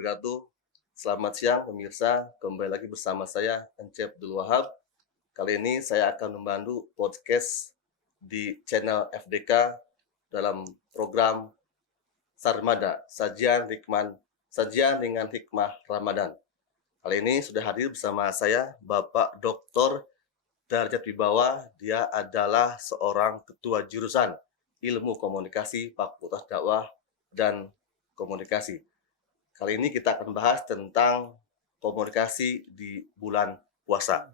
wabarakatuh. Selamat siang pemirsa, kembali lagi bersama saya Encep Abdul Wahab. Kali ini saya akan membantu podcast di channel FDK dalam program Sarmada, Sajian dengan Hikmah Ramadan. Kali ini sudah hadir bersama saya Bapak Dr. Darajat Wibawa. Dia adalah seorang ketua jurusan Ilmu Komunikasi Fakultas Dakwah dan Komunikasi. Kali ini kita akan bahas tentang komunikasi di bulan puasa.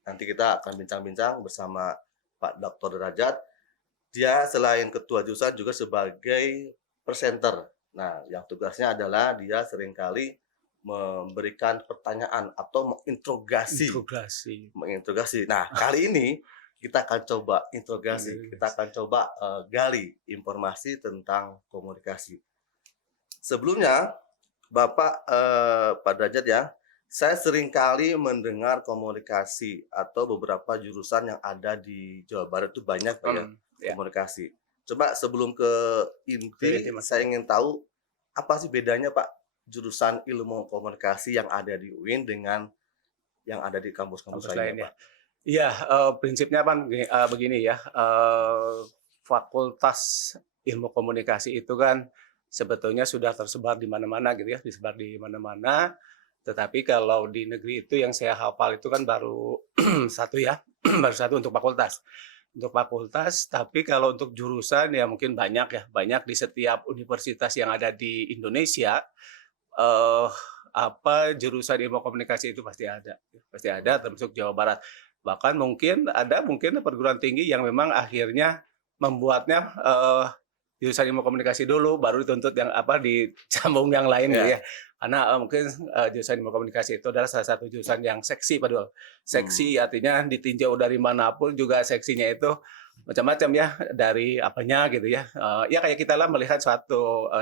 Nanti kita akan bincang-bincang bersama Pak Dr. Derajat. Dia selain ketua jurusan juga sebagai presenter. Nah, yang tugasnya adalah dia seringkali memberikan pertanyaan atau menginterogasi. Nah, kali ini kita akan coba kita akan coba gali informasi tentang komunikasi. Sebelumnya, Bapak Pak Derajat ya, saya seringkali mendengar komunikasi atau beberapa jurusan yang ada di Jawa Barat itu banyak Pak ya, komunikasi. Coba sebelum ke inti, saya ingin tahu apa sih bedanya Pak jurusan ilmu komunikasi yang ada di UIN dengan yang ada di kampus-kampus lainnya Pak? Iya, prinsipnya kan begini ya, Fakultas Ilmu Komunikasi itu kan sebetulnya sudah tersebar di mana-mana gitu ya, disebar di mana-mana. Tetapi kalau di negeri itu yang saya hafal itu kan baru satu ya, baru satu untuk fakultas. Untuk fakultas, tapi kalau untuk jurusan ya mungkin banyak di setiap universitas yang ada di Indonesia. Jurusan ilmu komunikasi itu pasti ada termasuk Jawa Barat. Bahkan mungkin perguruan tinggi yang memang akhirnya membuatnya jurusan ilmu komunikasi dulu, baru dituntut yang dicambung yang lain gitu ya. Karena mungkin jurusan ilmu komunikasi itu adalah salah satu jurusan yang seksi, Pak Dul. Seksi artinya ditinjau dari manapun juga seksinya itu macam-macam ya, dari apanya gitu ya. Ya kayak kita lah melihat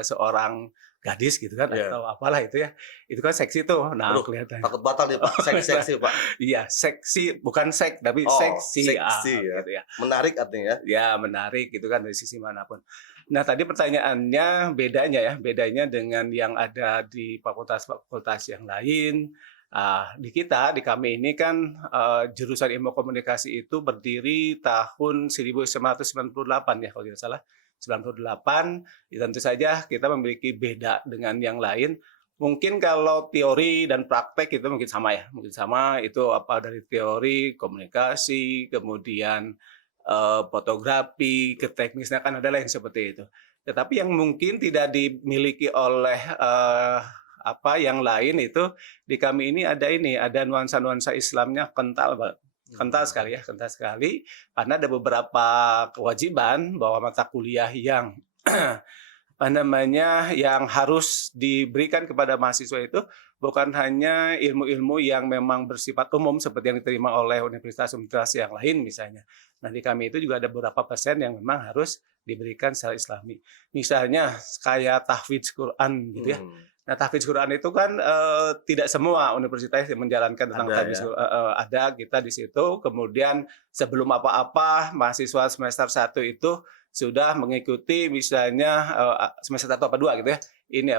seorang gadis gitu kan, atau apalah itu ya. Itu kan seksi tuh. Nah, kelihatan. Takut batal nih Pak, seksi Pak. Iya, seksi, bukan seks, tapi seksi ya. Gitu ya. Menarik artinya. Ya, menarik gitu kan dari sisi manapun. Nah, tadi pertanyaannya bedanya dengan yang ada di fakultas-fakultas yang lain. Di kami ini kan jurusan ilmu komunikasi itu berdiri tahun 1998 ya kalau tidak salah. 98, tentu saja kita memiliki beda dengan yang lain. Mungkin kalau teori dan praktek itu mungkin sama itu dari teori komunikasi, kemudian fotografi, ke teknisnya kan ada yang seperti itu. Tetapi yang mungkin tidak dimiliki oleh yang lain itu di kami ini ada nuansa-nuansa Islamnya kental banget. Kental sekali karena ada beberapa kewajiban bahwa mata kuliah yang yang harus diberikan kepada mahasiswa itu bukan hanya ilmu-ilmu yang memang bersifat umum seperti yang diterima oleh universitas-universitas yang lain misalnya. Nah, di kami itu juga ada beberapa persen yang memang harus diberikan secara Islami. Misalnya kayak tahfidz Quran gitu ya. Nah, tahfidz Quran itu kan tidak semua universitas yang menjalankan tentang tahfidz Quran. Ada kita di situ. Kemudian sebelum apa-apa mahasiswa semester 1 itu sudah mengikuti misalnya semester 1 atau 2 gitu ya. Ini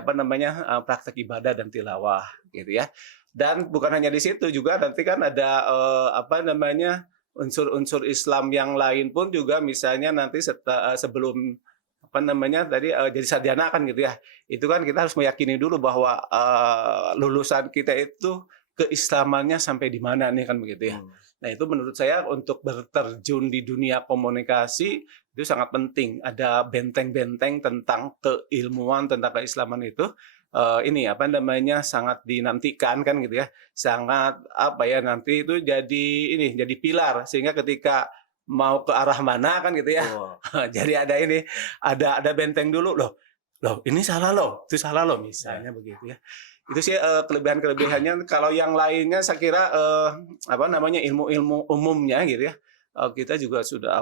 praktek ibadah dan tilawah gitu ya. Dan bukan hanya di situ juga nanti kan ada unsur-unsur Islam yang lain pun juga misalnya nanti sebelum jadi sarjana kan gitu ya. Itu kan kita harus meyakini dulu bahwa lulusan kita itu keislamannya sampai di mana nih kan begitu ya. Nah, itu menurut saya untuk berterjun di dunia komunikasi itu sangat penting. Ada benteng-benteng tentang keilmuan, tentang keislaman itu sangat dinantikan kan gitu ya. Sangat nanti itu jadi pilar sehingga ketika mau ke arah mana kan gitu ya. Jadi ada benteng dulu loh ini salah loh, itu salah loh misalnya begitu ya. Itu sih kelebihan-kelebihannya. Kalau yang lainnya saya kira ilmu-ilmu umumnya gitu ya. Kita juga sudah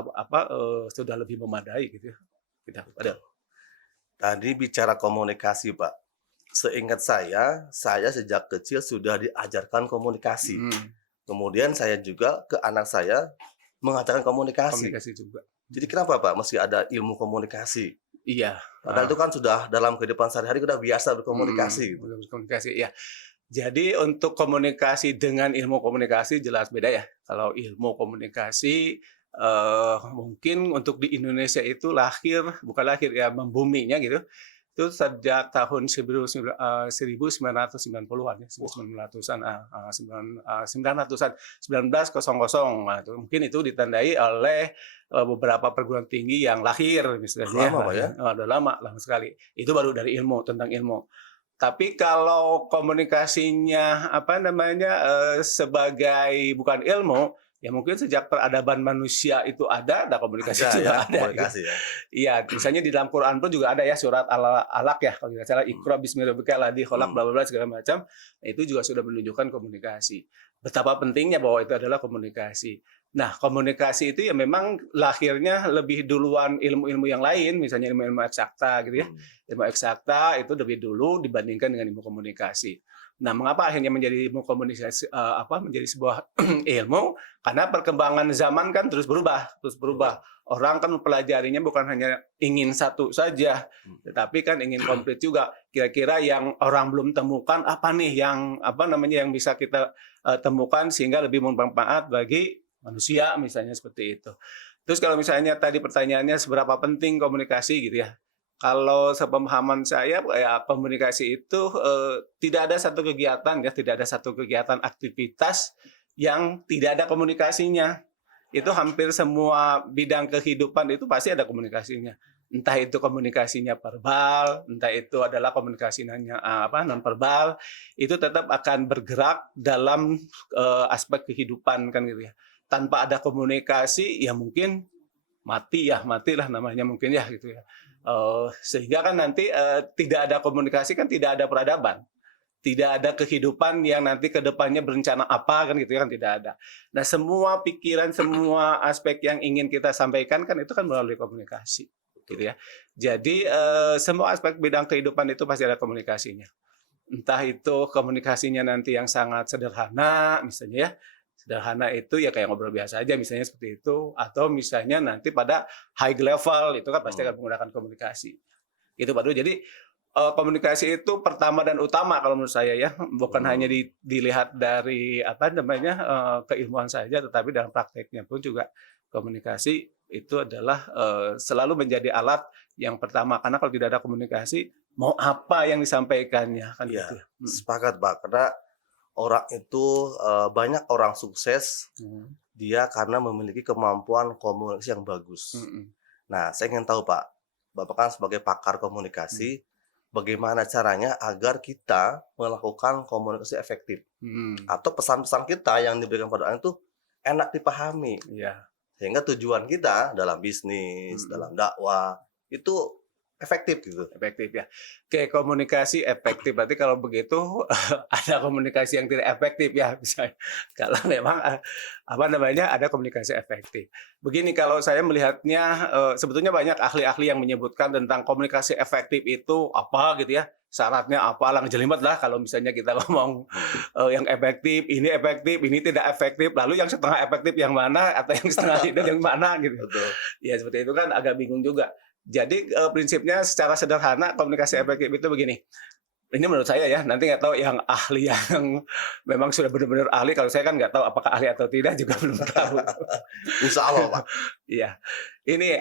lebih memadai gitu ya. Tadi bicara komunikasi, Pak. Seingat saya sejak kecil sudah diajarkan komunikasi. Kemudian saya juga ke anak saya mengajarkan komunikasi. Komunikasi juga. Jadi kenapa Pak masih ada ilmu komunikasi? Iya. Padahal itu kan sudah dalam kehidupan sehari-hari udah biasa berkomunikasi gitu. Komunikasi, ya. Jadi untuk komunikasi dengan ilmu komunikasi jelas beda ya. Kalau ilmu komunikasi mungkin untuk di Indonesia itu bukan lahir ya, membuminya gitu. Itu sejak tahun 1990-an ya, Wah, 1900-an, 900-an, 1900. Nah, mungkin itu ditandai oleh beberapa perguruan tinggi yang lahir misalnya. lama Pak ya? Udah lama sekali. Itu baru dari ilmu, tentang ilmu. Tapi kalau komunikasinya sebagai bukan ilmu, ya mungkin sejak peradaban manusia itu ada komunikasi Ada itu ya, ada. komunikasi ya. Iya, misalnya di dalam Quran pun juga ada ya surat Alaq ya, kalau tidak salah, Iqra bismi rabbikal ladzi khalaq bla bla bla segala macam. Nah, itu juga sudah menunjukkan komunikasi. Betapa pentingnya bahwa itu adalah komunikasi. Nah, komunikasi itu ya memang lahirnya lebih duluan ilmu-ilmu yang lain, misalnya ilmu-ilmu eksakta gitu ya. Ilmu eksakta itu lebih dulu dibandingkan dengan ilmu komunikasi. Nah, mengapa akhirnya menjadi ilmu komunikasi menjadi sebuah ilmu? Karena perkembangan zaman kan terus berubah. Orang kan mempelajarinya bukan hanya ingin satu saja, tetapi kan ingin komplit juga. Kira-kira yang orang belum temukan apa nih yang yang bisa kita temukan sehingga lebih bermanfaat bagi manusia, misalnya seperti itu. Terus kalau misalnya tadi pertanyaannya seberapa penting komunikasi gitu ya. Kalau sepemahaman saya ya komunikasi itu tidak ada satu kegiatan aktivitas yang tidak ada komunikasinya. Itu hampir semua bidang kehidupan itu pasti ada komunikasinya. Entah itu komunikasinya verbal, entah itu adalah komunikasinya non verbal, itu tetap akan bergerak dalam aspek kehidupan kan gitu ya. Tanpa ada komunikasi ya mungkin matilah namanya mungkin ya gitu ya. Sehingga kan nanti tidak ada komunikasi kan tidak ada peradaban. Tidak ada kehidupan yang nanti ke depannya berencana apa kan gitu kan, tidak ada. Nah, semua pikiran, semua aspek yang ingin kita sampaikan kan itu kan melalui komunikasi gitu ya. Jadi semua aspek bidang kehidupan itu pasti ada komunikasinya. Entah itu komunikasinya nanti yang sangat sederhana misalnya ya. Sederhana itu ya kayak ngobrol biasa aja misalnya seperti itu, atau misalnya nanti pada high level itu kan pasti akan menggunakan komunikasi. Itu baru. Jadi komunikasi itu pertama dan utama kalau menurut saya ya, bukan hanya dilihat dari keilmuan saja, tetapi dalam prakteknya pun juga komunikasi itu adalah selalu menjadi alat yang pertama, karena kalau tidak ada komunikasi mau apa yang disampaikannya kan Iya, gitu ya. sepakat Pak. Karena orang itu banyak orang sukses dia karena memiliki kemampuan komunikasi yang bagus. Nah, saya ingin tahu Pak, Bapak kan sebagai pakar komunikasi, bagaimana caranya agar kita melakukan komunikasi efektif atau pesan-pesan kita yang diberikan pada orang itu enak dipahami, Iya. sehingga tujuan kita dalam bisnis, dalam dakwah itu efektif gitu. Efektif ya. Oke, komunikasi efektif. Berarti kalau begitu ada komunikasi yang tidak efektif ya, misalnya. Kalau memang ada komunikasi efektif. Begini, kalau saya melihatnya sebetulnya banyak ahli-ahli yang menyebutkan tentang komunikasi efektif itu apa gitu ya. Syaratnya apa, lang jelimet lah kalau misalnya kita ngomong yang efektif, ini tidak efektif, lalu yang setengah efektif yang mana atau yang setengah tidak yang mana gitu. Betul. Ya seperti itu kan agak bingung juga. Jadi prinsipnya secara sederhana komunikasi efektif itu begini. Ini menurut saya ya, nanti nggak tahu yang ahli yang memang sudah benar-benar ahli. Kalau saya kan nggak tahu apakah ahli atau tidak juga belum tahu. Insya Allah Pak. Iya, ini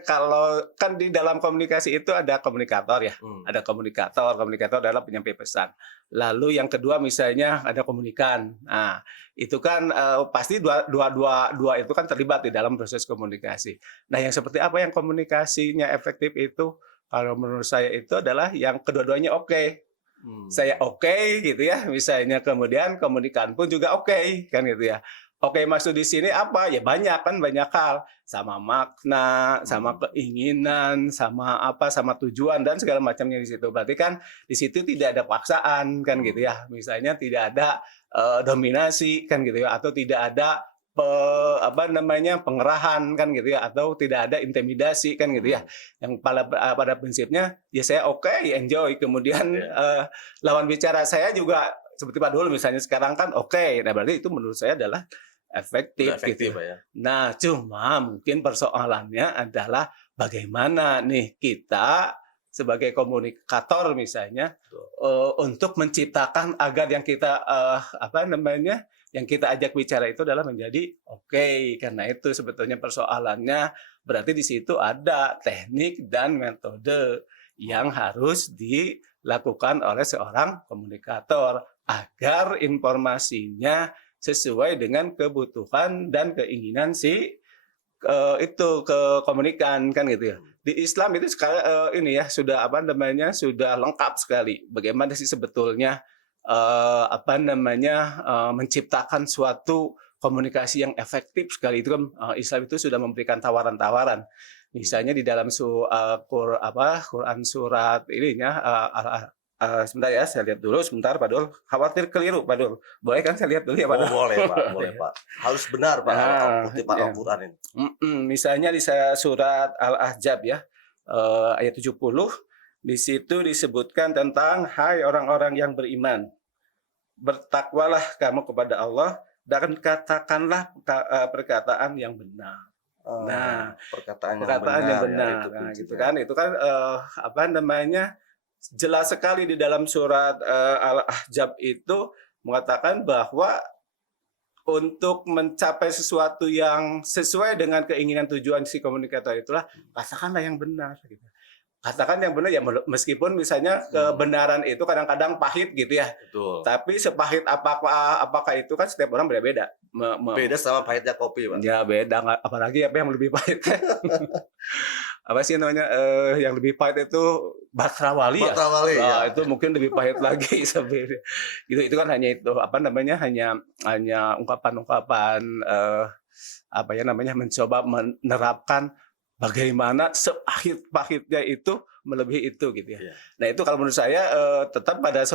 kalau kan di dalam komunikasi itu ada komunikator ya, ada komunikator adalah penyampai pesan. Lalu yang kedua misalnya ada komunikan. Nah, itu kan pasti dua itu kan terlibat di dalam proses komunikasi. Nah, yang seperti apa yang komunikasinya efektif itu? Kalau menurut saya itu adalah yang kedua-duanya oke. Saya oke gitu ya, misalnya kemudian komunikan pun juga oke kan gitu ya. Oke, maksud di sini apa? Ya banyak hal, sama makna, sama keinginan, sama tujuan dan segala macamnya di situ. Berarti kan di situ tidak ada paksaan kan gitu ya. Misalnya tidak ada dominasi kan gitu ya, atau tidak ada pengerahan kan gitu ya, atau tidak ada intimidasi kan gitu ya. Yang pada prinsipnya ya saya oke, enjoy, kemudian lawan bicara saya juga seperti Pak Dul misalnya sekarang kan oke. Nah, berarti itu menurut saya adalah efektif Efektif gitu. ya. Nah, cuma mungkin persoalannya adalah bagaimana nih kita sebagai komunikator misalnya untuk menciptakan agar yang kita yang kita ajak bicara itu adalah menjadi oke. Karena itu sebetulnya persoalannya berarti di situ ada teknik dan metode yang harus dilakukan oleh seorang komunikator agar informasinya sesuai dengan kebutuhan dan keinginan si itu ke komunikan kan gitu ya. Di Islam itu sekarang ini ya sudah sudah lengkap sekali. Bagaimana sih sebetulnya menciptakan suatu komunikasi yang efektif sekali itu kan Islam itu sudah memberikan tawaran-tawaran. Misalnya di dalam Quran surat ininya sebentar ya, saya lihat dulu sebentar Pak Dul. Khawatir keliru Pak Dul. Boleh kan saya lihat dulu ya Pak Dul? Boleh Pak, boleh Pak. Harus benar Pak kutip Al-Quran ini. Misalnya di surat Al-Ahzab ya, ayat 70, di situ disebutkan tentang hai orang-orang yang beriman, bertakwalah kamu kepada Allah dan katakanlah perkataan yang benar. Perkataan yang benar. Ya, itu kan jelas sekali di dalam surat Al-Ahzab itu mengatakan bahwa untuk mencapai sesuatu yang sesuai dengan keinginan tujuan si komunikator itulah katakanlah yang benar gitu. Katakan yang benar ya meskipun misalnya kebenaran itu kadang-kadang pahit gitu ya. Betul. Tapi sepahit apakah itu kan setiap orang beda-beda. Beda sama pahitnya kopi, Pak. Ya beda, apalagi apa yang lebih pahit. Apa sih namanya yang lebih pahit itu Batrawali ya. Batrawali ya. Itu mungkin lebih pahit lagi sebenarnya. Itu kan hanya itu hanya ungkapan-ungkapan mencoba menerapkan bagaimana sepahit-pahitnya itu melebihi itu gitu ya. Yeah. Nah itu kalau menurut saya tetap pada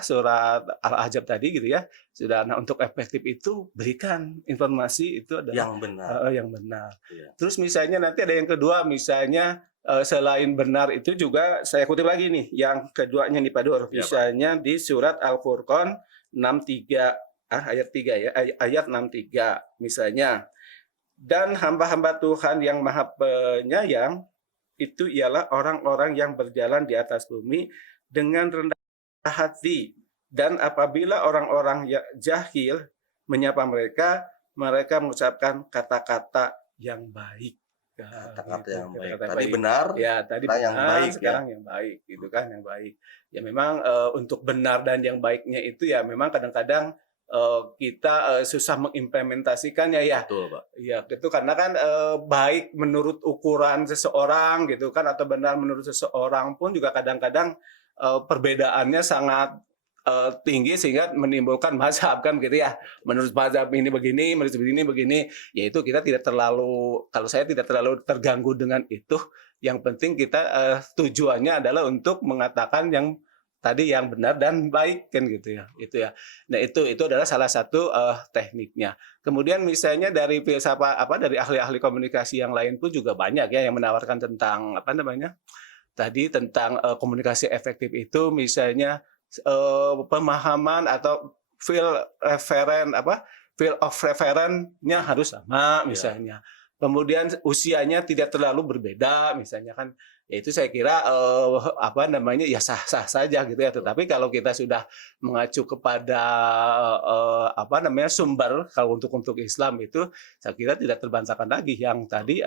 surat Al-Ahzab tadi gitu ya. Sudah untuk efektif itu berikan informasi itu adalah yang benar. Yang benar. Yeah. Terus misalnya nanti ada yang kedua misalnya selain benar itu juga saya kutip lagi nih yang keduanya nih Pak Dur. Misalnya di surat Al-Furqan 63 ayat 3 ya ayat 63 misalnya. Dan hamba-hamba Tuhan yang Maha Penyayang itu ialah orang-orang yang berjalan di atas bumi dengan rendah hati. Dan apabila orang-orang jahil menyapa mereka, mereka mengucapkan kata-kata yang baik. Kata-kata yang baik. Tadi benar. Ya, tadi benar, yang baik. Sekarang yang baik, itu kan yang baik. Ya memang untuk benar dan yang baiknya itu ya memang kadang-kadang kita susah mengimplementasikannya ya. Betul, Pak. Ya, itu karena kan baik menurut ukuran seseorang gitu kan atau benar menurut seseorang pun juga kadang-kadang perbedaannya sangat tinggi sehingga menimbulkan mazhab kan gitu ya. Menurut mazhab ini begini, menurut ini begini. Ya itu kita tidak terlalu, kalau saya tidak terlalu terganggu dengan itu. Yang penting kita tujuannya adalah untuk mengatakan yang tadi yang benar dan baik kan gitu ya. Itu ya. Nah, itu adalah salah satu tekniknya. Kemudian misalnya dari filsafat dari ahli-ahli komunikasi yang lain pun juga banyak ya yang menawarkan tentang tadi tentang komunikasi efektif itu misalnya pemahaman atau field of reference-nya harus sama misalnya. Kemudian usianya tidak terlalu berbeda misalnya kan. Ya itu saya kira ya sah-sah saja gitu ya. Tetapi kalau kita sudah mengacu kepada sumber kalau untuk Islam itu saya kira tidak terbantahkan lagi yang tadi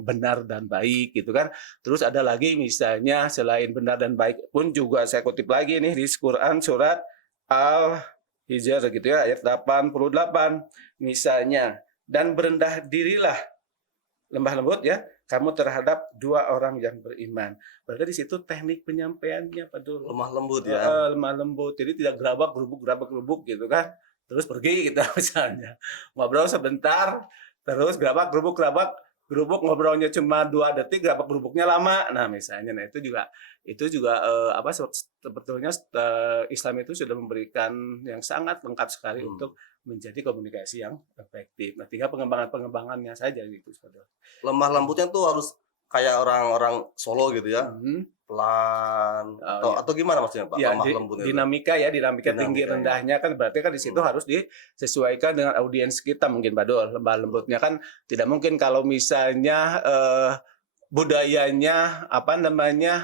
benar dan baik gitu kan. Terus ada lagi misalnya selain benar dan baik pun juga saya kutip lagi nih di Quran surat Al-Hijr gitu ya ayat 88 misalnya dan berendah dirilah lemah lembut ya kamu terhadap dua orang yang beriman. Berarti di situ teknik penyampaiannya Pak Dul. Lemah lembut ya. Lemah lembut. Jadi tidak gerabak gerubuk gitu kan. Terus pergi kita misalnya. Ngobrol sebentar, terus gerabak gerubuk ngobrolnya cuma 2 detik, gerabak gerubuknya lama. Nah, misalnya itu juga sebetulnya Islam itu sudah memberikan yang sangat lengkap sekali untuk menjadi komunikasi yang efektif. Nah, tinggal pengembangannya saja gitu. Lemah lembutnya tuh harus kayak orang-orang Solo gitu ya, pelan atau gimana maksudnya Pak? Ya, lemah lembutnya. Dinamika tinggi rendahnya kan berarti kan di situ harus disesuaikan dengan audiens kita mungkin Pak Dul. Lemah lembutnya kan tidak mungkin kalau misalnya budayanya apa namanya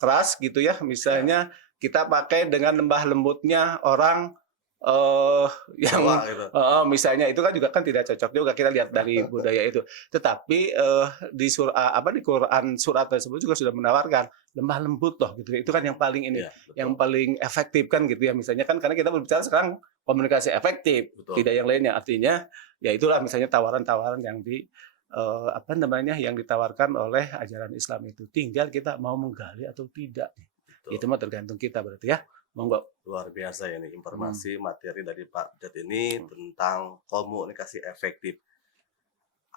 keras gitu ya, misalnya kita pakai dengan lembah lembutnya orang eh Jawa yang gitu. misalnya itu kan juga kan tidak cocok juga kita lihat dari budaya itu. Tetapi di Quran surat tersebut juga sudah menawarkan lemah lembut loh gitu. Itu kan yang paling ini, Iya, yang betul. paling efektif kan gitu ya. Misalnya kan karena kita berbicara sekarang komunikasi efektif, Betul. tidak yang lainnya. Artinya ya itulah misalnya tawaran-tawaran yang apa namanya yang ditawarkan oleh ajaran Islam itu. Tinggal kita mau menggali atau tidak. Betul. Itu mah tergantung kita berarti ya. Monggo. Luar biasa ini Hmm. informasi materi dari Pak Jat ini tentang komunikasi efektif.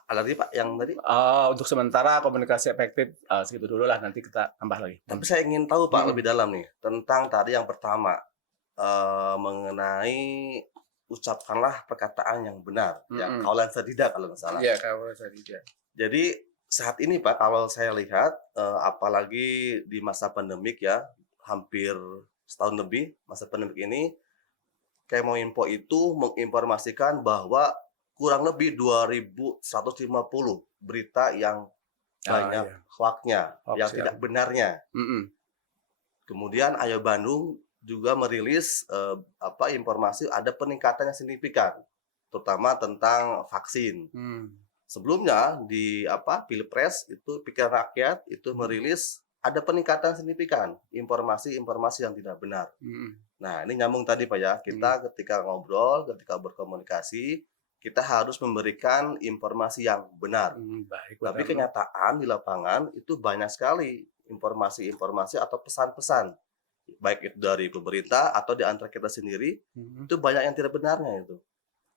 Ada lagi Pak yang tadi? Untuk sementara komunikasi efektif segitu dulu lah, nanti kita tambah lagi. Tapi saya ingin tahu Pak Hmm. lebih dalam nih tentang tadi yang pertama mengenai ucapkanlah perkataan yang benar, yang kaulan sadida kalau nggak salah. Iya, kalau sadida. Jadi saat ini Pak, kalau saya lihat apalagi di masa pandemik ya, hampir setahun lebih masa pandemik ini, Kemoinfo itu menginformasikan bahwa kurang lebih 2.150 berita yang banyak Iya. hoax-nya, Hoax yang ya. tidak benarnya. Kemudian Ayo Bandung juga merilis informasi ada peningkatan yang signifikan, terutama tentang vaksin. Sebelumnya di Pilpres itu Pikiran Rakyat itu merilis ada peningkatan signifikan informasi-informasi yang tidak benar. Nah, ini nyambung tadi Pak ya, kita ketika ngobrol, ketika berkomunikasi, kita harus memberikan informasi yang benar. Baik, Tapi benar. kenyataan di lapangan itu banyak sekali informasi-informasi atau pesan-pesan, baik itu dari pemerintah atau di antara kita sendiri, itu banyak yang tidak benarnya itu.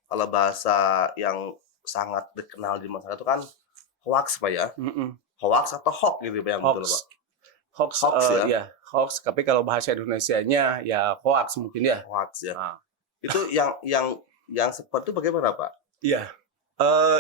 Kalau bahasa yang sangat dikenal di masyarakat itu kan hoax Pak ya, hoax atau hoax gitu Pak yang betul Pak. Hoax, Hoax ya. ya hoax. Tapi kalau bahasa Indonesianya ya hoax mungkin ya. Hoax ya. Ah. Itu yang seperti itu bagaimana Pak? Iya.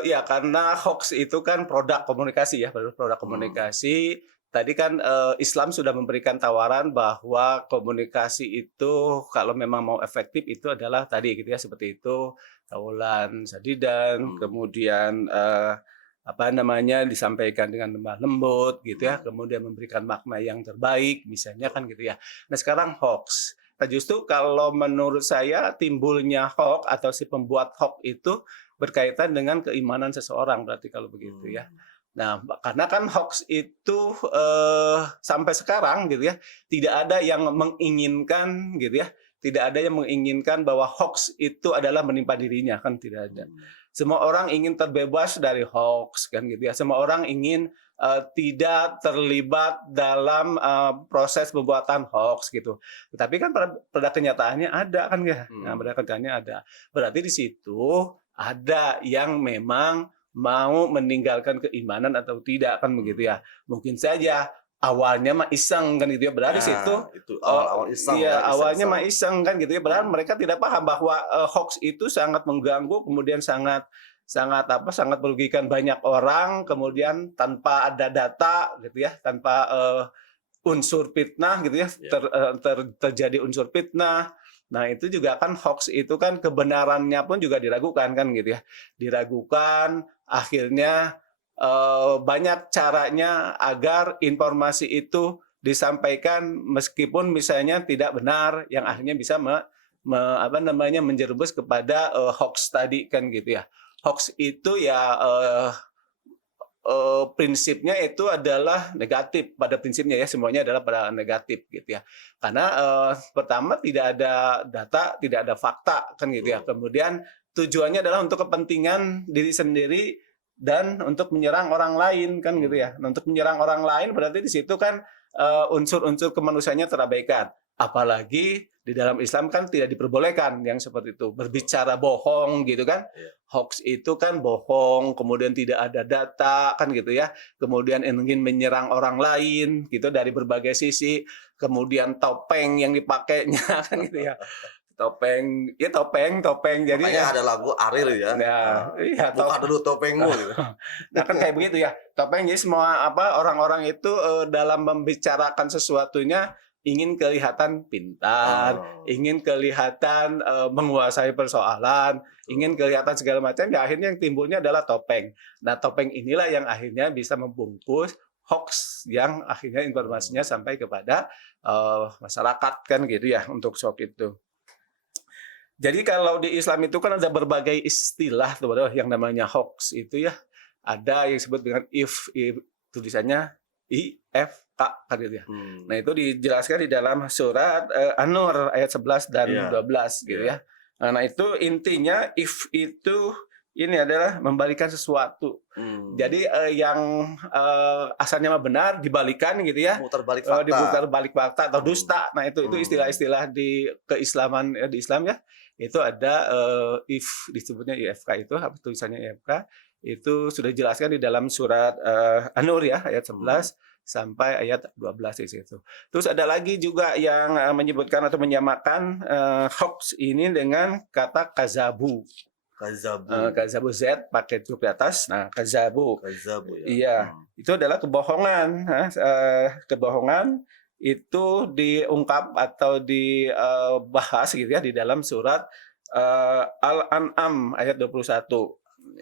Iya, karena hoax itu kan produk komunikasi ya, produk komunikasi. Tadi kan Islam sudah memberikan tawaran bahwa komunikasi itu kalau memang mau efektif itu adalah tadi gitu ya, seperti itu kaulan sadidan, kemudian apa namanya disampaikan dengan lemah lembut gitu ya, kemudian memberikan makna yang terbaik misalnya kan gitu ya. Nah sekarang hoax. Nah justru kalau menurut saya timbulnya hoax atau si pembuat hoax itu berkaitan dengan keimanan seseorang berarti kalau begitu ya. Nah karena kan hoax itu sampai sekarang gitu ya tidak ada yang menginginkan gitu ya, tidak ada yang menginginkan bahwa hoax itu adalah menimpa dirinya, kan tidak ada. Semua orang ingin terbebas dari hoax kan gitu ya. Semua orang ingin tidak terlibat dalam proses pembuatan hoax gitu. Tapi kan pada kenyataannya ada kan ya. Nah, pada kenyataannya ada. Berarti di situ ada yang memang mau meninggalkan keimanan atau tidak kan begitu ya. Mungkin saja awalnya mah iseng kan gitu ya, berarti situ itu awal-awal iseng iya, ya, awalnya iseng-iseng. mah iseng kan gitu ya, padahal mereka tidak paham bahwa hoax itu sangat mengganggu, kemudian sangat merugikan banyak orang, kemudian tanpa ada data gitu ya, tanpa unsur fitnah gitu ya, terjadi unsur fitnah. Nah itu juga kan hoax itu kan kebenarannya pun juga diragukan kan gitu ya, diragukan akhirnya banyak caranya agar informasi itu disampaikan meskipun misalnya tidak benar yang akhirnya bisa menjerumus kepada hoax tadi kan gitu ya. Hoax itu ya prinsipnya itu adalah negatif pada prinsipnya ya, semuanya adalah pada negatif gitu ya. Karena pertama tidak ada data, tidak ada fakta kan gitu ya. Kemudian tujuannya adalah untuk kepentingan diri sendiri dan untuk menyerang orang lain kan gitu ya. Nah, untuk menyerang orang lain berarti di situ kan unsur-unsur kemanusiaannya terabaikan. Apalagi di dalam Islam kan tidak diperbolehkan yang seperti itu, berbicara bohong gitu kan. Hoax itu kan bohong, kemudian tidak ada data kan gitu ya. Kemudian ingin menyerang orang lain gitu dari berbagai sisi. Kemudian topeng yang dipakainya kan gitu ya. Topeng. Jadi makanya ada lagu Ariel ya. Nah, iya, buka dulu topengmu gitu. Nah kan kayak begitu ya. Topeng jadi semua orang-orang itu dalam membicarakan sesuatunya ingin kelihatan pintar, Oh, ingin kelihatan menguasai persoalan, ingin kelihatan segala macam, ya akhirnya yang timbulnya adalah topeng. Nah, topeng inilah yang akhirnya bisa membungkus hoax yang akhirnya informasinya sampai kepada masyarakat kan gitu ya untuk shock itu. Jadi kalau di Islam itu kan ada berbagai istilah tuh yang namanya hoax itu ya. Ada yang disebut dengan tulisannya IFK kan gitu ya. Nah, itu dijelaskan di dalam surat An-Nur ayat 11 dan Iya, 12 gitu iya. ya. Nah, itu intinya if itu ini adalah membalikan sesuatu. Jadi yang asalnya mah benar dibalikan gitu ya. Mutar balik fakta. Diputar balik fakta atau dusta. Nah, itu Hmm. istilah-istilah di keislaman di Islam ya. Itu ada if disebutnya IFK itu apa tulisannya IFK itu sudah dijelaskan di dalam surat An-Nur ya ayat 11 sampai ayat 12 di situ. Terus ada lagi juga yang menyebutkan atau menyamakan hoax ini dengan kata kazabu. Kazabu. Kazabu Z pakai huruf di atas. Nah, kazabu. Kazabu ya. Iya, itu adalah kebohongan. Kebohongan itu diungkap atau dibahas gitu ya di dalam surat Al-An'am ayat 21.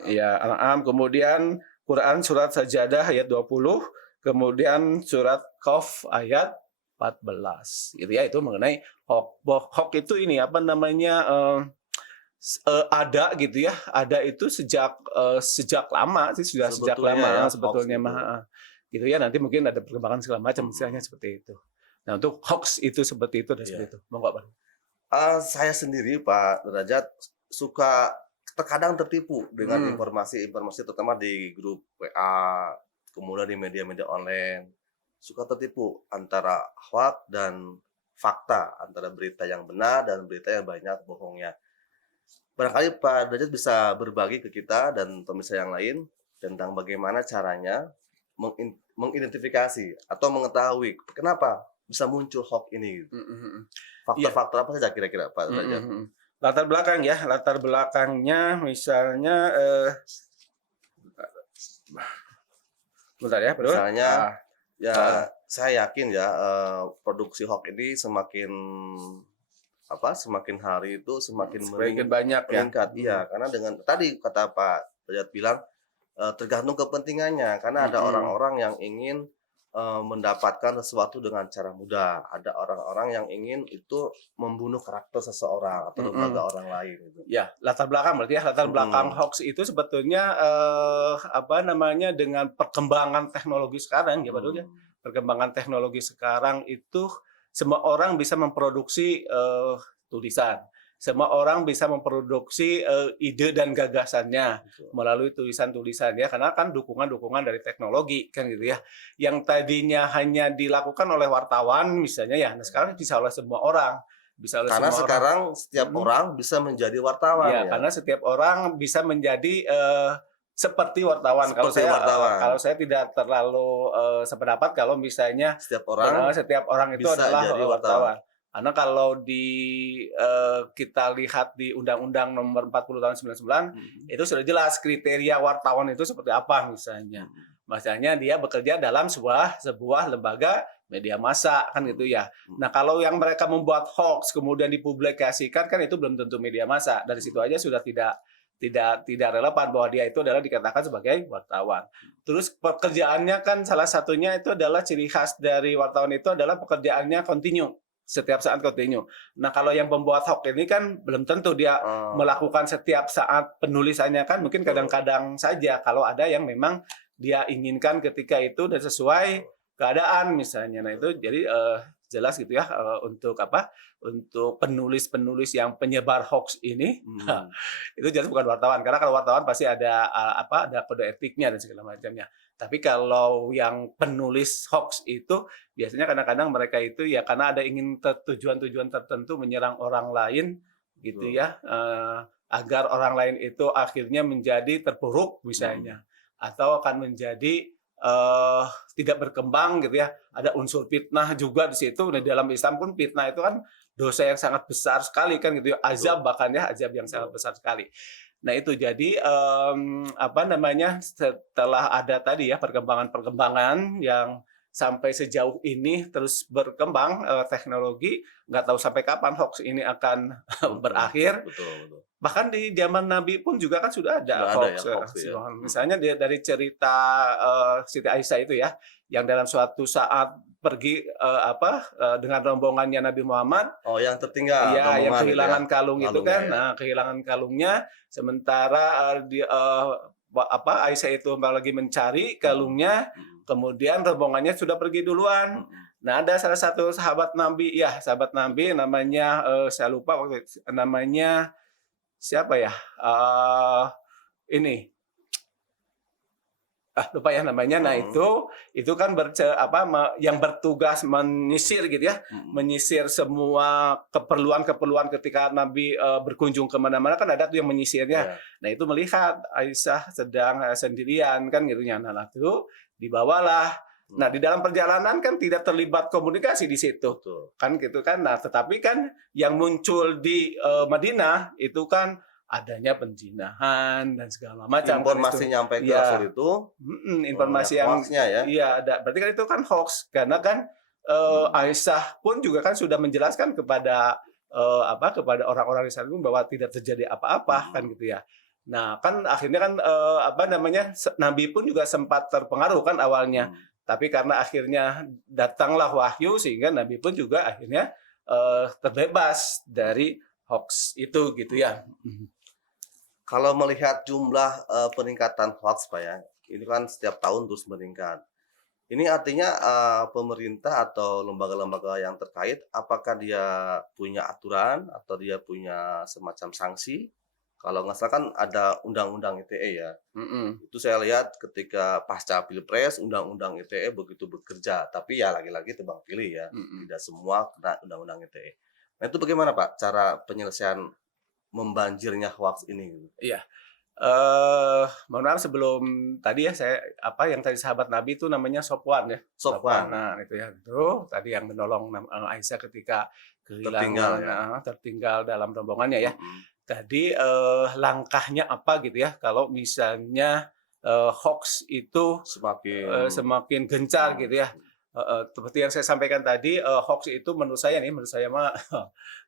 Ya, Al-An'am, kemudian Quran surat Sajadah ayat 20, kemudian surat Qaf ayat 14. Gitu ya, itu mengenai hoax. Hoax itu ini apa namanya ada gitu ya, ada itu sejak lama sih, sudah sejak Sebetulnya lama ya, sebetulnya hoax mah gitu ya, nanti mungkin ada perkembangan segala macam misalnya seperti itu. Nah, untuk hoax itu seperti itu dan seperti itu. Monggo, Bang. Saya sendiri Pak Derajat suka terkadang tertipu dengan informasi-informasi terutama di grup WA, kemudian di media-media online. Suka tertipu antara hoax dan fakta, antara berita yang benar dan berita yang banyak bohongnya. Barangkali Pak Derajat bisa berbagi ke kita dan pemirsa yang lain tentang bagaimana caranya mengidentifikasi atau mengetahui kenapa bisa muncul hoax ini. Iya. Faktor-faktor apa saja kira-kira Pak Derajat? Latar belakang ya, latar belakangnya misalnya bentar ya, bro. Misalnya saya yakin ya produksi hoax ini semakin hari itu semakin banyak ya. meningkat. Iya, karena dengan tadi kata Pak Derajat bilang tergantung kepentingannya karena ada orang-orang yang ingin mendapatkan sesuatu dengan cara mudah. Ada orang-orang yang ingin itu membunuh karakter seseorang atau lembaga orang lain. Gitu. Ya, latar belakang berarti ya latar belakang hoax itu sebetulnya apa namanya dengan perkembangan teknologi sekarang ya Pak Dul ya. Perkembangan teknologi sekarang itu semua orang bisa memproduksi tulisan. Semua orang bisa memproduksi ide dan gagasannya melalui tulisan-tulisan ya, karena kan dukungan-dukungan dari teknologi kan gitu ya. Yang tadinya hanya dilakukan oleh wartawan misalnya ya, nah sekarang bisa oleh semua orang. Bisa oleh karena semua sekarang orang. Setiap orang bisa menjadi wartawan ya. Karena setiap orang bisa menjadi seperti wartawan. Kalau saya tidak terlalu sependapat kalau misalnya setiap orang itu adalah jadi wartawan. Karena kalau kita lihat di Undang-Undang Nomor 40 Tahun 99 itu sudah jelas kriteria wartawan itu seperti apa misalnya. Misalnya dia bekerja dalam sebuah lembaga media massa kan gitu ya. Nah, kalau yang mereka membuat hoax kemudian dipublikasikan kan itu belum tentu media massa. Dari situ aja sudah tidak relevan bahwa dia itu adalah dikatakan sebagai wartawan. Terus pekerjaannya kan salah satunya itu adalah ciri khas dari wartawan itu adalah pekerjaannya kontinu. Setiap saat kontinu. Nah, kalau yang pembuat hoax ini kan belum tentu dia melakukan setiap saat penulisannya kan mungkin kadang-kadang saja kalau ada yang memang dia inginkan ketika itu dan sesuai keadaan misalnya. Nah, itu jadi jelas gitu ya untuk untuk penulis-penulis yang penyebar hoax ini itu jelas bukan wartawan karena kalau wartawan pasti ada ada kode etiknya dan segala macamnya. Tapi kalau yang penulis hoax itu biasanya kadang-kadang mereka itu ya karena ada ingin tujuan-tujuan tertentu menyerang orang lain gitu ya agar orang lain itu akhirnya menjadi terpuruk misalnya atau akan menjadi tidak berkembang gitu ya. Ada unsur fitnah juga di situ. Nah, dalam Islam pun fitnah itu kan dosa yang sangat besar sekali kan gitu ya. Azab bahkan ya azab yang sangat besar sekali. Nah, itu jadi setelah ada tadi ya perkembangan-perkembangan yang sampai sejauh ini terus berkembang teknologi, nggak tahu sampai kapan hoax ini akan berakhir. Betul, betul. Bahkan di zaman Nabi pun juga kan sudah ada Sudah ada hoax. ya hoax ya. Misalnya dari cerita Siti Aisyah itu ya, yang dalam suatu saat pergi dengan rombongannya Nabi Muhammad. Oh, yang tertinggal Iya, yang rombongan itu kehilangan ya. kalung itu Kalungnya kan. ya. Nah, kehilangan kalungnya sementara Aisyah itu lagi mencari kalungnya, kemudian rombongannya sudah pergi duluan. Nah, ada salah satu sahabat Nabi namanya saya lupa waktu itu, namanya siapa ya? Ini lupa ya namanya. Nah, itu kan yang bertugas menyisir gitu ya, menyisir semua keperluan ketika Nabi berkunjung kemana-mana kan ada tuh yang menyisirnya. Nah, itu melihat Aisyah sedang sendirian kan gitu ya. Nah, itu dibawalah. Nah, di dalam perjalanan kan tidak terlibat komunikasi di situ. Kan gitu kan. Nah, tetapi kan yang muncul di Madinah itu kan adanya penjinahan dan segala macam. Informasi nyampe ke Rasul itu informasi yang hoaxnya ya. Iya, ada. Berarti kan itu kan hoax karena kan Aisyah pun juga kan sudah menjelaskan kepada kepada orang-orang di sana bahwa tidak terjadi apa-apa kan gitu ya. Nah, kan akhirnya kan Nabi pun juga sempat terpengaruh kan awalnya. Tapi karena akhirnya datanglah wahyu sehingga Nabi pun juga akhirnya terbebas dari hoax itu gitu ya. Kalau melihat jumlah peningkatan hoax Pak ya, ini kan setiap tahun terus meningkat. Ini artinya pemerintah atau lembaga-lembaga yang terkait, apakah dia punya aturan atau dia punya semacam sanksi? Kalau nggak salah kan ada Undang-Undang ITE ya. Itu saya lihat ketika pasca Pilpres, Undang-Undang ITE begitu bekerja. Tapi ya lagi-lagi tebang pilih ya. Tidak semua kena Undang-Undang ITE. Nah itu bagaimana Pak cara penyelesaian membanjirnya hoax ini? Iya. Mohon maaf sebelum tadi ya saya yang tadi sahabat Nabi itu namanya Sofwan ya. Sofwan. Nah, itu ya. Itu tadi yang menolong Aisyah ketika kehilangan tertinggal dalam rombongannya ya. Tadi langkahnya apa gitu ya kalau misalnya hoax itu semakin gencar gitu ya. Seperti yang saya sampaikan tadi, hoax itu menurut saya mah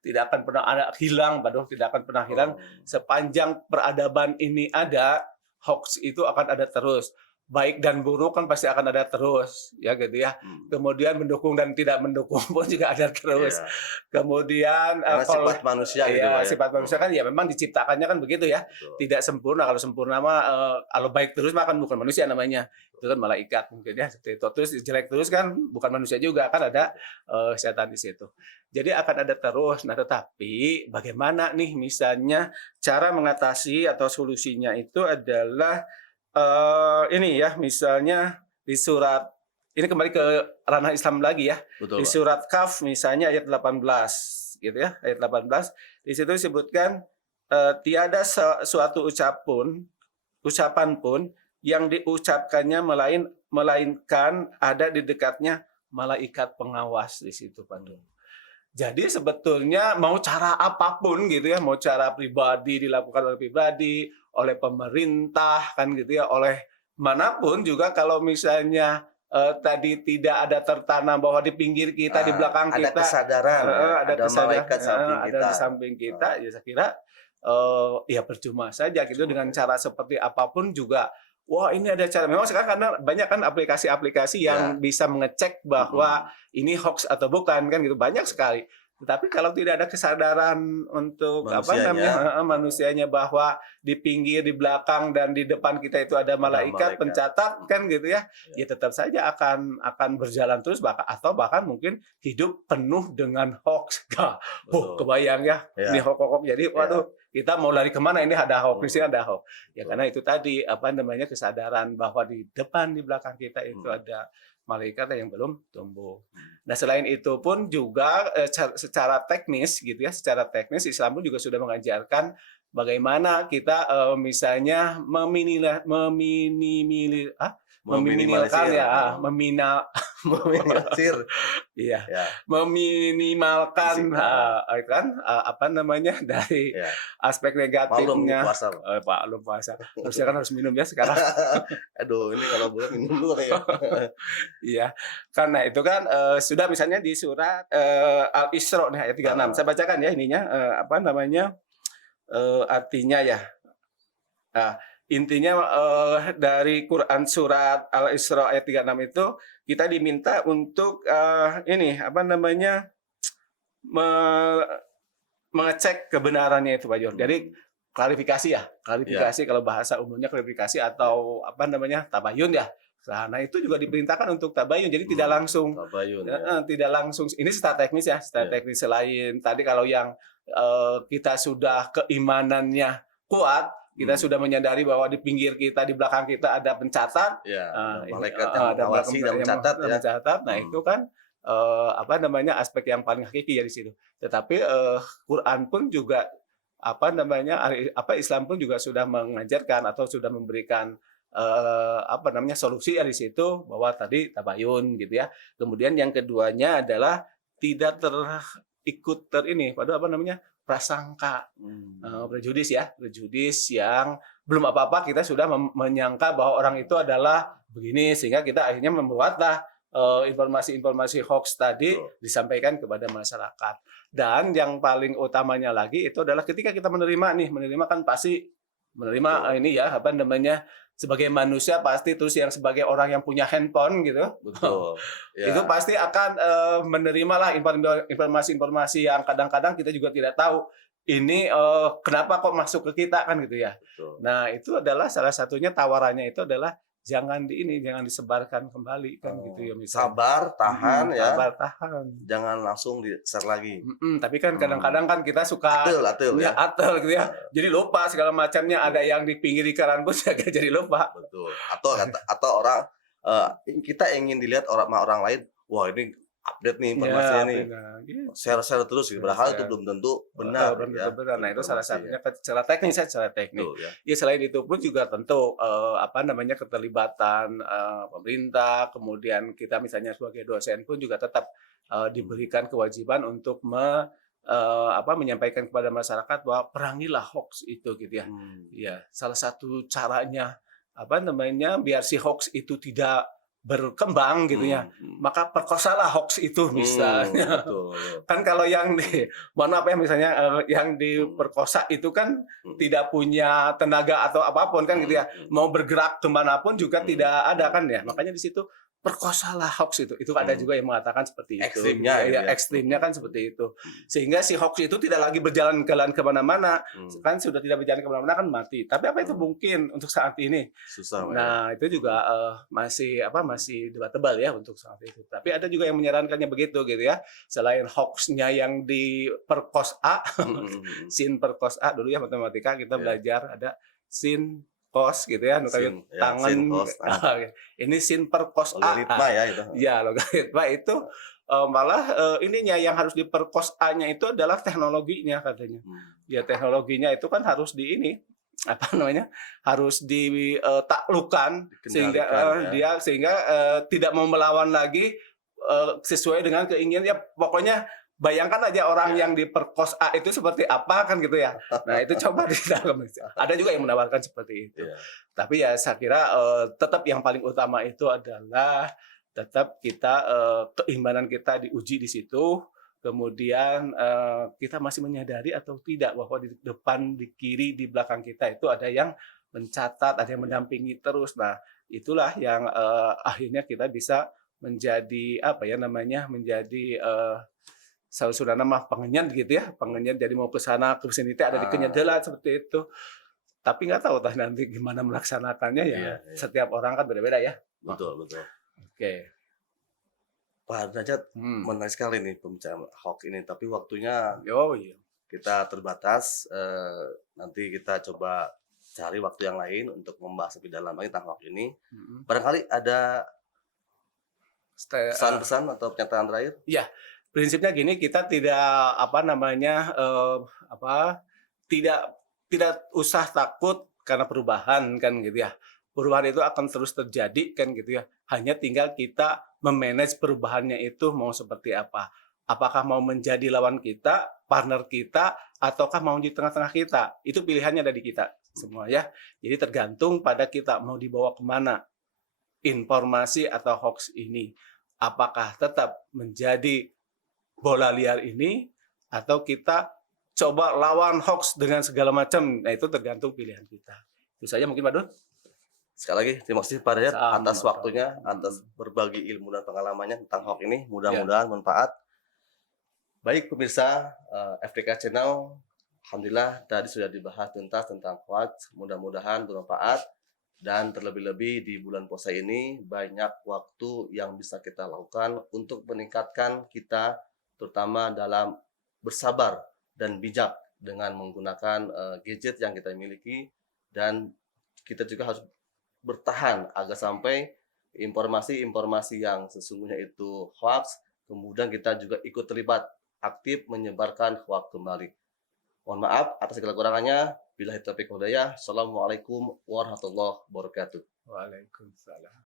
tidak akan pernah hilang, tidak akan pernah hilang sepanjang peradaban ini ada, hoax itu akan ada terus. Baik dan buruk kan pasti akan ada terus, ya gitu ya. Kemudian mendukung dan tidak mendukung pun juga ada terus. Kemudian sifat manusia gitu ya. Sifat manusia kan ya memang diciptakannya kan begitu ya. Tidak sempurna. Kalau sempurna mah kalau baik terus mah kan bukan manusia namanya. Itu kan malaikat mungkin ya seperti itu. Terus jelek terus kan bukan manusia juga kan ada setan di situ. Jadi akan ada terus. Nah, tetapi bagaimana nih misalnya cara mengatasi atau solusinya itu adalah ini ya, misalnya di surat ini kembali ke ranah Islam lagi ya. Betul, di surat Kaf misalnya ayat 18 gitu ya, ayat 18 di situ disebutkan tiada suatu ucapan pun yang diucapkannya melainkan ada di dekatnya malaikat pengawas di situ Pak. Jadi sebetulnya mau cara apapun gitu ya, mau cara pribadi dilakukan oleh pribadi, oleh pemerintah kan gitu ya, oleh manapun juga kalau misalnya tadi tidak ada tertanam bahwa di pinggir kita, di belakang kita ada kesadaran, ada malaikat ada di samping kita, ya saya kira ya percuma saja gitu dengan cara seperti apapun juga. Wah ini ada cara. Memang sekarang karena banyak kan aplikasi-aplikasi yang bisa mengecek bahwa ini hoax atau bukan kan gitu banyak sekali. Tetapi kalau tidak ada kesadaran untuk manusianya bahwa di pinggir, di belakang dan di depan kita itu ada malaikat pencatat kan gitu ya, ya tetap saja akan berjalan terus bahkan mungkin hidup penuh dengan hoax. Kebayang ya, ini hoax. Jadi waduh kita mau lari kemana ini ada hoax, di sini ada hoax. Ya karena itu tadi kesadaran bahwa di depan, di belakang kita itu ada malaikat yang belum tumbuh. Nah selain itu pun juga secara teknis gitu ya, secara teknis Islam pun juga sudah mengajarkan bagaimana kita misalnya meminimalkan ya, meminimalisir Iya, ya meminimalkan, risiko. apa namanya, dari Ya, aspek maklum ini negatifnya. puasa, Bang. Pak, belum puasa, harusnya kan harus minum ya sekarang. Aduh, ini kalau boleh minum dulu nih ya. Iya, karena itu kan, sudah misalnya di surat, Al-Isra nih ayat 36. Heeh, Saya bacakan ya ininya, apa namanya, artinya ya. Nah, intinya, dari Quran surat Al-Isra ayat 36 itu, kita diminta untuk, ini, apa namanya, me mengecek kebenarannya itu, Pak Jor. Jadi, mhm, klarifikasi ya, iya, klarifikasi kalau bahasa umumnya klarifikasi iya, atau, apa namanya, tabayun ya. Nah, itu juga diperintahkan untuk tabayun, jadi tidak langsung tabayun ya, heeh, tidak langsung ini secara teknis ya, secara iya, teknis selain tadi kalau yang, kita sudah keimanannya kuat, kita mmm, sudah menyadari bahwa di pinggir kita, di belakang kita ada pencatat, iya, ada ini malaikat yang heeh, ada mengawasi dan yang mencatat ya, mencatat. Nah, mhm, itu kan, apa namanya, aspek yang paling hakiki ya di situ. Tetapi, Quran pun juga, apa namanya, apa, Islam pun juga sudah mengajarkan atau sudah memberikan, apa namanya, solusi ya di situ bahwa tadi tabayun gitu ya. Kemudian yang keduanya adalah tidak ikut ini, waduh apa namanya, prasangka, mmm, prejudis ya, prejudis yang belum apa-apa kita sudah menyangka bahwa orang itu adalah begini, sehingga kita akhirnya membuatlah, informasi-informasi hoax tadi betul, disampaikan kepada masyarakat. Dan yang paling utamanya lagi itu adalah ketika kita menerima kan pasti menerima, betul, ini ya, apa namanya, sebagai manusia pasti terus yang sebagai orang yang punya handphone gitu, betul, itu iya, pasti akan, menerimalah informasi-informasi yang kadang-kadang kita juga tidak tahu, ini, kenapa kok masuk ke kita kan gitu ya. betul, Nah itu adalah salah satunya tawarannya itu adalah jangan disebarkan kembali kan gitu ya misalnya. sabar, tahan ya, Sabar, tahan. jangan langsung di-share lagi, Tapi kan mmm, kadang-kadang kan kita suka atil atil punya ya, atel gitu ya, heeh, jadi lupa segala macamnya, ada betul. yang di pinggir ikan pun jadi lupa. Betul, atau orang, kita ingin dilihat sama orang lain, "Wah ini update nih informasinya Ya, nih, benar, gitu. share-share terus," gitu, padahal itu belum tentu benar Belum gitu tentu ya, benar. Nah, itu salah informasinya. satunya secara teknis ya, secara teknik. Betul ya, Ya selain itu pun juga tentu, apa namanya, keterlibatan, pemerintah, kemudian kita misalnya sebagai dosen pun juga tetap, mmm, diberikan kewajiban untuk apa, menyampaikan kepada masyarakat bahwa perangilah hoax itu gitu ya. mmm, Iya, salah satu caranya, apa namanya, biar si hoax itu tidak berkembang gitu ya, mhm, maka perkosalah hoax itu misalnya. betul betul, Kan kalau yang mohon maaf ya misalnya, yang mhm, diperkosa itu kan mhm, tidak punya tenaga atau apapun kan gitu mhm ya, mhm, mau bergerak ke manapun juga mhm tidak ada mhm kan ya. mhm, Makanya di situ perkosalah hoax itu ada mmm, juga yang mengatakan seperti itu. ekstrimnya Ya gitu ya ya, ekstrimnya kan seperti itu. mhm, Sehingga si hoax itu tidak lagi berjalan-jalan ke mana-mana, mhm, kan sudah tidak berjalan ke mana-mana kan mati. Tapi apa itu mhm, mungkin untuk saat ini? susah Mbak ya, Nah, itu mhm juga, masih apa, masih debatable ya untuk saat itu. Tapi ada juga yang menyarankannya begitu gitu ya. Selain hoax-nya yang diperkosa, mhm mhm mhm, sin perkosa dulu ya matematika kita iya, belajar ada sin kos gitu ya, nu kayak sin tangan, kos tangan, ini sin perkosa. logaritma ya itu, Ya logaritma itu, malah, ininya yang harus diperkosanya itu adalah teknologinya katanya. mmm, Ya teknologinya itu kan harus di ini, apa namanya, harus ditaklukkan sehingga dikendalikan ya. sehingga, tidak mau melawan lagi, sesuai dengan keinginan ya pokoknya bayangkan aja orang Iya, yang diperkosa itu seperti apa kan gitu ya. Nah itu coba ditangkap. Ada juga yang menawarkan seperti itu. iya, Tapi ya saya kira, tetap yang paling utama itu adalah tetap kita, keimanan kita diuji di situ, kemudian, kita masih menyadari atau tidak bahwa di depan, di kiri, di belakang kita itu ada yang mencatat, ada yang iya, mendampingi terus. Nah, itulah yang, akhirnya kita bisa menjadi apa ya namanya, menjadi, saudara nama pengenyan gitu ya, pengenyan jadi mau ke sana ke sini teh ada di ah, kenyedelan seperti itu. Tapi nggak tahu tah nanti gimana melaksanakannya ya, iya iya, setiap orang kan beda-beda ya. Oh, betul betul. oke. Pak Derajat, Hmm. menarik sekali nih pembicaraan hoax ini, tapi waktunya Oh iya. kita terbatas, nanti kita coba cari waktu yang lain untuk membahas lebih dalam lagi tentang hoax ini. Mhm. Barangkali ada pesan-pesan atau pernyataan terakhir? Iya, prinsipnya gini, kita tidak apa namanya, apa, tidak tidak usah takut karena perubahan kan gitu ya. perubahan itu akan terus terjadi kan gitu ya. Hanya tinggal kita memanage perubahannya itu mau seperti apa. Apakah mau menjadi lawan kita, partner kita, ataukah mau di tengah-tengah kita. Itu pilihannya dari kita semua ya. Jadi tergantung pada kita mau dibawa kemana informasi atau hoax ini. Apakah tetap menjadi bola liar ini, atau kita coba lawan hoax dengan segala macam. Nah, itu tergantung pilihan kita. Itu saja mungkin Pak Dun. Sekali lagi terima kasih Pak Dayat atas Sama-sama. waktunya, atas berbagi ilmu dan pengalamannya tentang hoax ini. Ya. Mudah-mudahan manfaat. Baik pemirsa FDK Channel, alhamdulillah tadi sudah dibahas tuntas tentang hoax. Mudah-mudahan bermanfaat, dan terlebih-lebih di bulan puasa ini banyak waktu yang bisa kita lakukan untuk meningkatkan kita, terutama dalam bersabar dan bijak dengan menggunakan gadget yang kita miliki, dan kita juga harus bertahan agar sampai informasi-informasi yang sesungguhnya itu hoax, kemudian kita juga ikut terlibat aktif menyebarkan hoax kembali. Mohon maaf atas segala kurangannya. Billahi taufiq wal hidayah. Assalamualaikum warahmatullahi wabarakatuh. Waalaikumsalam.